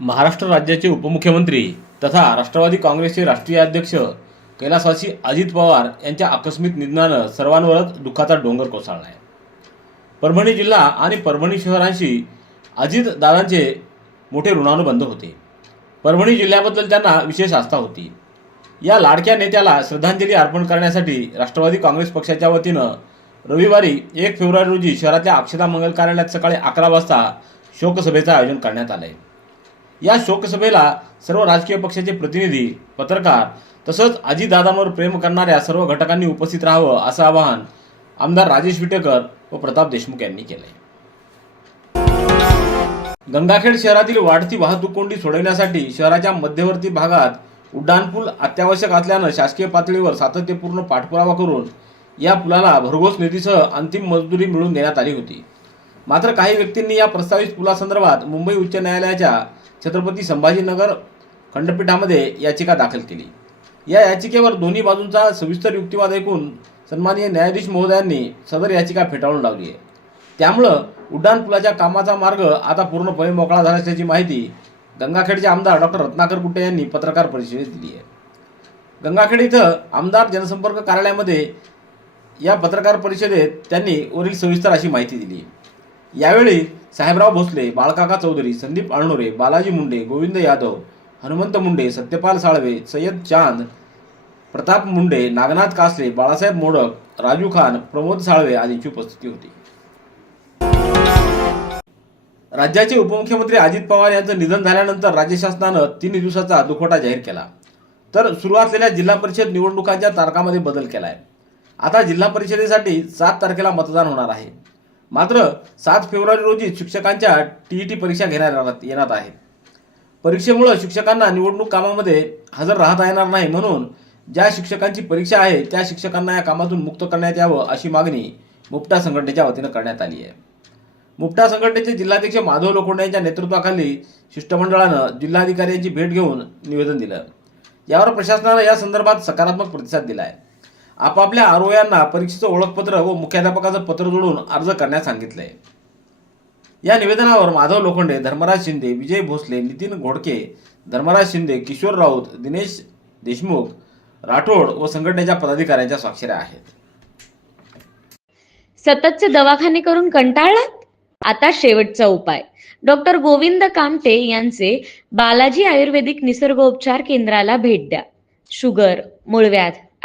महाराष्ट्र राज्याचे उपमुख्यमंत्री तथा राष्ट्रवादी काँग्रेसचे राष्ट्रीय अध्यक्ष कैलासवासी अजित पवार यांच्या आकस्मिक निधनानं सर्वांवरच दुःखाचा डोंगर कोसळला आहे परभणी जिल्हा आणि परभणी शहरांशी अजित दादांचे मोठे ऋणानुबंध होते. परभणी जिल्ह्याबद्दल त्यांना विशेष आस्था होती. या लाडक्या नेत्याला श्रद्धांजली अर्पण करण्यासाठी राष्ट्रवादी काँग्रेस पक्षाच्या वतीनं रविवारी एक फेब्रुवारी रोजी शहरातल्या अक्षता मंगल कार्यालयात सकाळी अकरा वाजता शोकसभेचं आयोजन करण्यात आलं आहे या शोकसभेला सर्व राजकीय पक्षाचे प्रतिनिधी पत्रकार तसंच अजितदादांवर प्रेम करणाऱ्या सर्व घटकांनी उपस्थित राहावं असं आवाहन आमदार राजेश विटेकर व प्रताप देशमुख यांनी केलंय. गंगाखेड शहरातील वाढती वाहतूक कोंडी सोडवण्यासाठी शहराच्या मध्यवर्ती भागात उड्डाणपूल अत्यावश्यक असल्यानं शासकीय पातळीवर सातत्यपूर्ण पाठपुरावा करून या पुलाला भरघोस निधीसह अंतिम मजदुरी मिळवून देण्यात आली होती. मात्र काही व्यक्तींनी या प्रस्तावित पुलासंदर्भात मुंबई उच्च न्यायालयाच्या छत्रपती संभाजीनगर खंडपीठामध्ये याचिका दाखल केली. या याचिकेवर दोन्ही बाजूंचा सविस्तर युक्तिवाद ऐकून सन्माननीय न्यायाधीश महोदयांनी सदर याचिका फेटाळून लावली आहे. त्यामुळं उड्डाणपुलाच्या कामाचा मार्ग आता पूर्णपणे मोकळा झाला असल्याची माहिती गंगाखेडचे आमदार डॉक्टर रत्नाकर कुटे यांनी पत्रकार परिषदेत दिली आहे. गंगाखेड इथं आमदार जनसंपर्क कार्यालयामध्ये या पत्रकार परिषदेत त्यांनी वरील सविस्तर अशी माहिती दिली. यावेळी साहेबराव भोसले बाळकाका चौधरी संदीप अळणोरे बालाजी मुंडे गोविंद यादव हनुमंत मुंडे सत्यपाल साळवे सय्यद चांद प्रताप मुंडे नागनाथ कासले बाळासाहेब मोडक राजू खान प्रमोद साळवे आदींची उपस्थिती होती. राज्याचे उपमुख्यमंत्री अजित पवार यांचं निधन झाल्यानंतर राज्य शासनानं तीन दिवसाचा दुखवटा जाहीर केला. तर सुरू असलेल्या जिल्हा परिषद निवडणुकांच्या तारखामध्ये बदल केला आहे आता जिल्हा परिषदेसाठी सात तारखेला मतदान होणार आहे. मात्र सात फेब्रुवारी रोजी शिक्षकांच्या टीईटी परीक्षा घेण्यात येणार- येणार आहे परीक्षेमुळे शिक्षकांना निवडणूक कामामध्ये हजर राहता येणार नाही म्हणून ज्या शिक्षकांची परीक्षा आहे त्या शिक्षकांना या कामातून मुक्त करण्यात यावं अशी मागणी मुपटा संघटनेच्या वतीनं करण्यात आली आहे. मुपटा संघटनेचे जिल्हाध्यक्ष माधव लोखंडे यांच्या नेतृत्वाखाली शिष्टमंडळानं जिल्हाधिकाऱ्यांची भेट घेऊन निवेदन दिलं. यावर प्रशासनानं या संदर्भात सकारात्मक प्रतिसाद दिला आहे आपापल्या आरोयांना परीक्षेचं ओळखपत्र व मुख्याध्यापकाचं पत्र जोडून अर्ज करण्यास सांगितलंय. या निवेदनावर माधव लोखंडे धर्मराज शिंदे विजय भोसले नितीन घोडके धर्मराज शिंदे किशोर राऊत दिनेश देशमुख राठोड व संघटनेच्या पदाधिकाऱ्यांच्या स्वाक्षऱ्या आहेत. सततचे दवाखाने करून कंटाळलात? आता शेवटचा उपाय. डॉक्टर गोविंद कामटे यांचे बालाजी आयुर्वेदिक निसर्गोपचार केंद्राला भेट द्या. शुगर मूळव्याध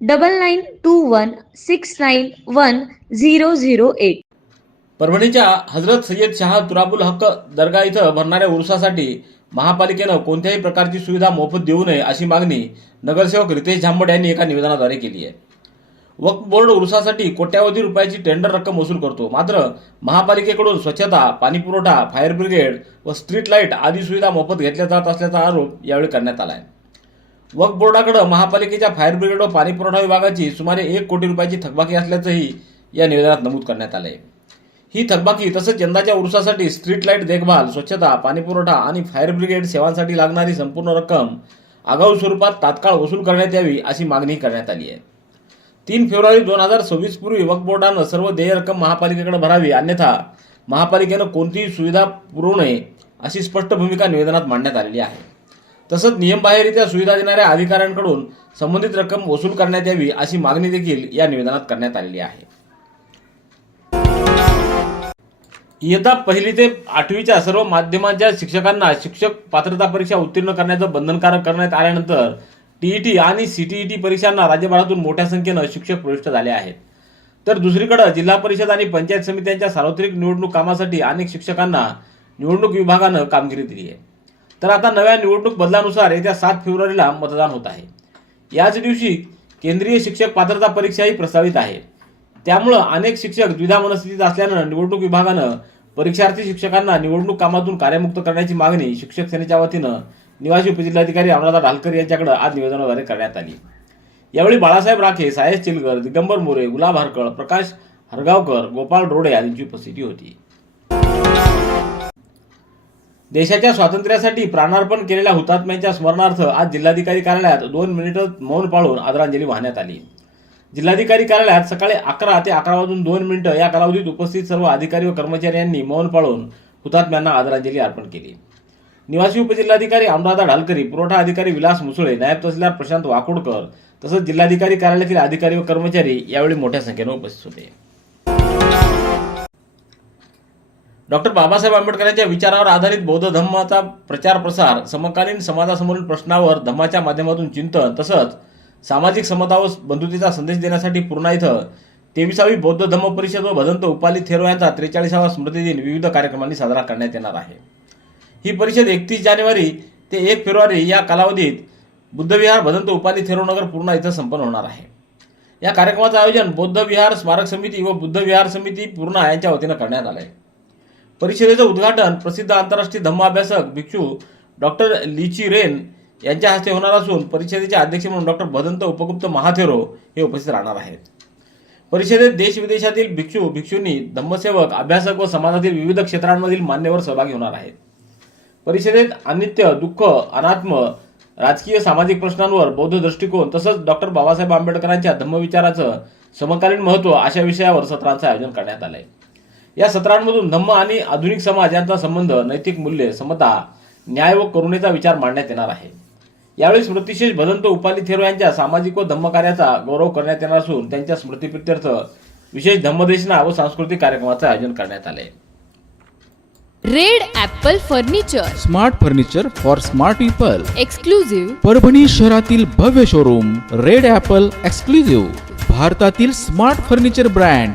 double nine two one six nine one zero zero eight परभणीच्या हजरत सय्यद शाह तुराबुल हक्क दर्गा इथं भरणाऱ्या उरुसासाठी महापालिकेनं कोणत्याही प्रकारची सुविधा मोफत देऊ नये अशी मागणी नगरसेवक रितेश झांबड यांनी एका निवेदनाद्वारे केली आहे. वक्फ बोर्ड उरुसासाठी कोट्यावधी रुपयाची टेंडर रक्कम वसूल करतो. मात्र महापालिकेकडून स्वच्छता पाणीपुरवठा फायर ब्रिगेड व स्ट्रीट लाइट आदी सुविधा मोफत घेतल्या जात असल्याचा आरोप यावेळी करण्यात आला आहे. वक्फ बोर्डाकडे महापालिकेच्या फायर ब्रिगेड व पाणीपुरवठा विभागाची सुमारे एक कोटी रुपयाची थकबाकी असल्याचंही या निवेदनात नमूद करण्यात आलं आहे ही थकबाकी तसंच यंदाच्या उरुसासाठी स्ट्रीट लाइट देखभाल स्वच्छता पाणीपुरवठा आणि फायर ब्रिगेड सेवांसाठी लागणारी संपूर्ण रक्कम आगाऊ स्वरूपात तात्काळ वसूल करण्यात यावी अशी मागणी करण्यात आली आहे. तीन फेब्रुवारी दोन हजार सव्वीस पूर्वी वक्फ बोर्डानं सर्व देय रक्कम महापालिकेकडे भरावी अन्यथा महापालिकेनं कोणतीही सुविधा पुरवू नये अशी स्पष्ट भूमिका निवेदनात मांडण्यात आलेली आहे. तसंच नियमबाहेरित्या सुविधा देणाऱ्या अधिकाऱ्यांकडून संबंधित रक्कम वसूल करण्यात यावी अशी मागणी देखील या निवेदनात करण्यात आलेली आहे. इयत्ता पहिली ते आठवीच्या सर्व माध्यमांच्या शिक्षकांना शिक्षक पात्रता परीक्षा उत्तीर्ण करण्याचं बंधनकारक करण्यात आल्यानंतर टीईटी आणि सीटीईटी परीक्षांना राज्यभरातून मोठ्या संख्येनं शिक्षक प्रविष्ट झाले आहेत. तर दुसरीकडे जिल्हा परिषद आणि पंचायत समित्यांच्या सार्वत्रिक निवडणूक कामासाठी अनेक शिक्षकांना निवडणूक विभागानं कामगिरी दिली आहे. तर आता नव्या निवडणूक बदलानुसार येत्या सात फेब्रुवारीला मतदान होत आहे. याच दिवशी केंद्रीय शिक्षक पात्रता परीक्षाही प्रस्तावित आहे. त्यामुळं अनेक शिक्षक द्विधा मनस्थितीत असल्यानं निवडणूक विभागानं परीक्षार्थी शिक्षकांना निवडणूक कामातून कार्यमुक्त करण्याची मागणी शिक्षक सेनेच्या वतीनं निवासी उपजिल्हाधिकारी अमरादा ढालकर यांच्याकडे आज निवेदनाद्वारे करण्यात आली. यावेळी बाळासाहेब राखे सायस चिलकर दिगंबर मोरे गुलाब हरकळ प्रकाश हरगावकर गोपाळ रोडे आदींची उपस्थिती होती. देशाच्या स्वातंत्र्यासाठी प्राणार्पण केलेल्या हुतात्म्यांच्या स्मरणार्थ आज जिल्हाधिकारी कार्यालयात दोन मिनिटं मौन पाळून आदरांजली वाहण्यात आली. जिल्हाधिकारी कार्यालयात सकाळी अकरा ते अकरा वाजून दोन मिनिटं या कालावधीत उपस्थित सर्व अधिकारी व कर्मचारी यांनी मौन पाळून हुतात्म्यांना आदरांजली अर्पण केली. निवासी उपजिल्हाधिकारी अनुराधा ढालकरी पुरवठा अधिकारी विलास मुसळे नायब तहसीलदार प्रशांत वाकोडकर तसंच जिल्हाधिकारी कार्यालयातील अधिकारी व कर्मचारी यावेळी मोठ्या संख्येनं उपस्थित होते. डॉक्टर बाबासाहेब आंबेडकरांच्या विचारावर आधारित बौद्ध धम्माचा प्रचार प्रसार समकालीन समाजासमोरील प्रश्नावर धम्माच्या माध्यमातून चिंतन तसंच सामाजिक समता व बंधुतेचा संदेश देण्यासाठी पूर्णा इथं तेविसावी बौद्ध धम्म परिषद व भदंत उपाली थेरो यांचा त्रेचाळीसावा स्मृती दिन विविध कार्यक्रमांनी साजरा करण्यात येणार आहे. ही परिषद एकतीस जानेवारी ते एक फेब्रुवारी या कालावधीत बुद्धविहार भदंत उपाली थेरोनगर पूर्णा इथं संपन्न होणार आहे. या कार्यक्रमाचं आयोजन बौद्ध विहार स्मारक समिती व बुद्ध विहार समिती पूर्णा यांच्या वतीनं करण्यात आलं आहे परिषदेचं उद्घाटन प्रसिद्ध आंतरराष्ट्रीय धम्म अभ्यासक भिक्षू डॉक्टर लिची रेन यांच्या हस्ते होणार असून परिषदेचे अध्यक्ष म्हणून डॉक्टर भदंत उपगुप्त महाथेरो हे उपस्थित राहणार आहेत. परिषदेत देश विदेशातील भिक्षू भिक्षूंनी धम्मसेवक अभ्यासक व समाजातील विविध क्षेत्रांमधील मान्यवर सहभागी होणार आहेत. परिषदेत अनित्य दुःख अनात्म राजकीय सामाजिक प्रश्नांवर बौद्ध दृष्टिकोन तसंच डॉक्टर बाबासाहेब आंबेडकरांच्या धम्मविचाराचं समकालीन महत्त्व अशा विषयावर सत्रांचं आयोजन करण्यात आलं आहे या सत्रांमधून धम्म आणि आधुनिक समाज यांचा संबंध नैतिक मूल्ये समता न्याय व करुणेचा विचार मांडण्यात येणार आहे. यावेळी स्मृतिशेष भदंत उपाली थेरो यांच्या सामाजिक व धम्म कार्याचा गौरव करण्यात येणार असून त्यांच्या स्मृतीप्रित्यर्थ विशेष धम्मदेशना व सांस्कृतिक कार्यक्रमाचं आयोजन करण्यात आले. Red apple furniture. Smart furniture for smart people. Exclusive Parbhani शहरातील भव्य शोरूम रेड ॲपल एक्सक्लुझिव्ह. भारतातील स्मार्ट फर्निचर ब्रँड.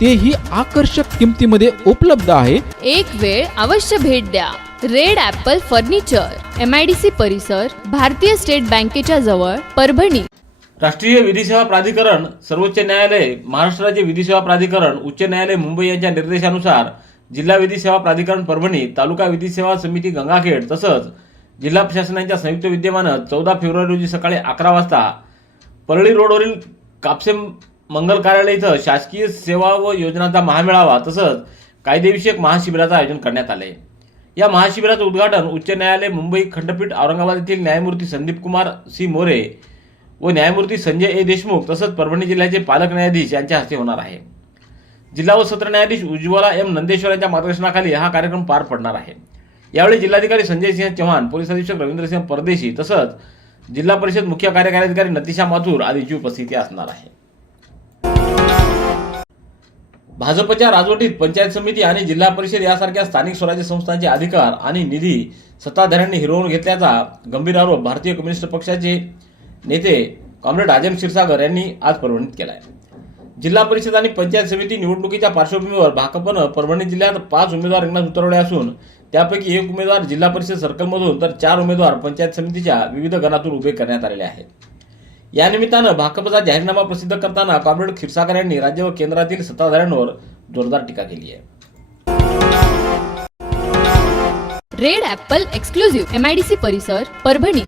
तेही आकर्षक किमतीमध्ये उपलब्ध आहे. एक वेळ अवश्य भेट द्या. Red apple furniture M I D C परिसर भारतीय स्टेट बँकेच्या जवळ परभणी. राष्ट्रीय विधी सेवा प्राधिकरण सर्वोच्च न्यायालय महाराष्ट्र राज्य विधी सेवा प्राधिकरण उच्च न्यायालय मुंबई यांच्या निर्देशानुसार जिल्हा विधी सेवा प्राधिकरण परभणी तालुका विधी सेवा समिती गंगाखेड तसंच जिल्हा प्रशासनाच्या संयुक्त विद्यमानं चौदा फेब्रुवारी रोजी सकाळी अकरा वाजता परळी रोडवरील कापसे मंगल कार्यालय इथं शासकीय सेवा व योजनांचा महामेळावा तसंच कायदेविषयक महाशिबिराचं आयोजन करण्यात आले या महाशिबिराचं उद्घाटन उच्च न्यायालय मुंबई खंडपीठ औरंगाबाद येथील न्यायमूर्ती संदीप कुमार सी. मोरे व न्यायमूर्ती संजय ए. देशमुख तसंच परभणी जिल्ह्याचे पालक न्यायाधीश यांच्या हस्ते होणार आहे. जिल्हा व सत्र न्यायाधीश उज्ज्वला एम. नंदेश्वर यांच्या मार्गदर्शनाखाली हा कार्यक्रम पार पडणार आहे. यावेळी जिल्हाधिकारी संजय सिंह चव्हाण पोलीस अधीक्षक रवींद्रसिंह परदेशी तसंच जिल्हा परिषद मुख्य कार्यकारी अधिकारी नतिशा माथूर आदींची उपस्थिती असणार आहे. भाजपच्या राजवटीत पंचायत समिती आणि जिल्हा परिषद यासारख्या स्थानिक स्वराज्य संस्थांचे अधिकार आणि निधी सत्ताधाऱ्यांनी हिरवून घेतल्याचा गंभीर आरोप भारतीय कम्युनिस्ट पक्षाचे नेते कॉम्रेड आजम क्षीरसागर यांनी आज परभणीत केला आहे जिल्हा परिषद आणि पंचायत समिती निवडणुकीच्या पार्श्वभूमीवर भाकपनं परभणी जिल्ह्यात पाच उमेदवार रिंगणात उतरवले असून त्यापैकी एक उमेदवार जिल्हा परिषद सर्कलमधून तर चार उमेदवार पंचायत समितीच्या विविध गणातून उभे करण्यात आलेले आहेत. या निमित्तानं भाकपचा जाहीरनामा प्रसिद्ध करताना कॉम्रेड क्षीरसागर यांनी राज्य व केंद्रातील सत्ताधाऱ्यांवर जोरदार टीका केली आहे. Red apple exclusive M I D C परिसर परभणी.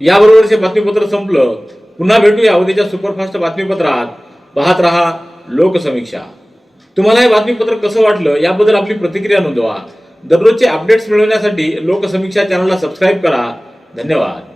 याबरोबरचे बातमीपत्र संपलं. पुन्हा भेटूया उद्याच्या सुपरफास्ट बातमीपत्रात. पाहत रहा लोकसमीक्षा. तुम्हाला हे बातमीपत्र कसं वाटलं याबद्दल आपली प्रतिक्रिया नोंदवा. दररोजचे अपडेट्स मिळवण्यासाठी लोकसमीक्षा चॅनलला सबस्क्राईब करा. धन्यवाद.